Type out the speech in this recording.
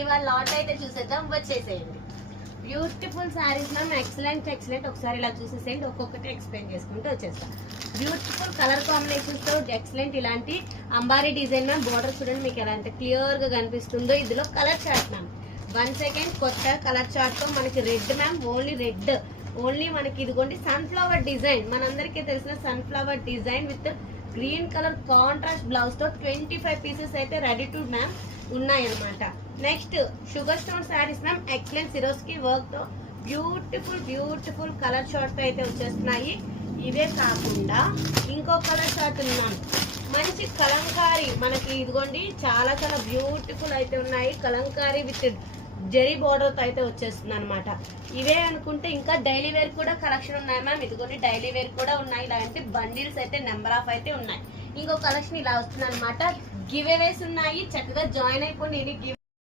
ఇవాళ లాట్ అయితే చూసేద్దాం వచ్చేసేయండి. Beautiful saris ma'am excellent excellent ఒకసారి ఇలా చూసేసేయండి ఒక్కొక్కటి ఎక్స్ప్లెయిన్ చేసుకుంటూ వచ్చేస్తాం. బ్యూటిఫుల్ కలర్ కాంబినేషన్తో ఎక్సలెంట్ ఇలాంటి అంబారీ డిజైన్ మ్యామ్ బోర్డర్ చూడండి మీకు ఎలా అంటే క్లియర్గా కనిపిస్తుందో. ఇందులో colour chart ma'am one second కొత్త కలర్ చార్ట్తో మనకి red ma'am only red only మనకి ఇదిగోండి సన్ఫ్లవర్ డిజైన్ మనందరికీ తెలిసిన sunflower design with green colour contrast బ్లౌజ్తో twenty five pieces అయితే రెడీ టు మ్యామ్ ఉన్నాయన్నమాట. Next sugar stone saris ma'am excellent Swarovski వర్క్తో బ్యూటిఫుల్ బ్యూటిఫుల్ కలర్ షార్ట్ అయితే వచ్చేస్తున్నాయి. ఇవే కాకుండా ఇంకో కలర్ షార్ట్ ఉన్నాను మంచి కలంకారీ మనకి ఇదిగోండి చాలా చాలా బ్యూటిఫుల్ అయితే ఉన్నాయి. కలంకారీ విత్ జెరీ బోర్డర్తో అయితే వచ్చేస్తుంది అనమాట ఇవే అనుకుంటే ఇంకా డైలీ వేర్ కూడా కలెక్షన్ ఉన్నాయి మ్యామ్. ఇదిగోండి డైలీ వేర్ కూడా ఉన్నాయి. ఇలాంటి బండిల్స్ అయితే నెంబర్ ఆఫ్ అయితే ఉన్నాయి. ఇంకో కలెక్షన్ ఇలా వస్తుంది అనమాట గివ్ అవేస్ ఉన్నాయి. చక్కగా జాయిన్ అయిపోయి నేను గివ్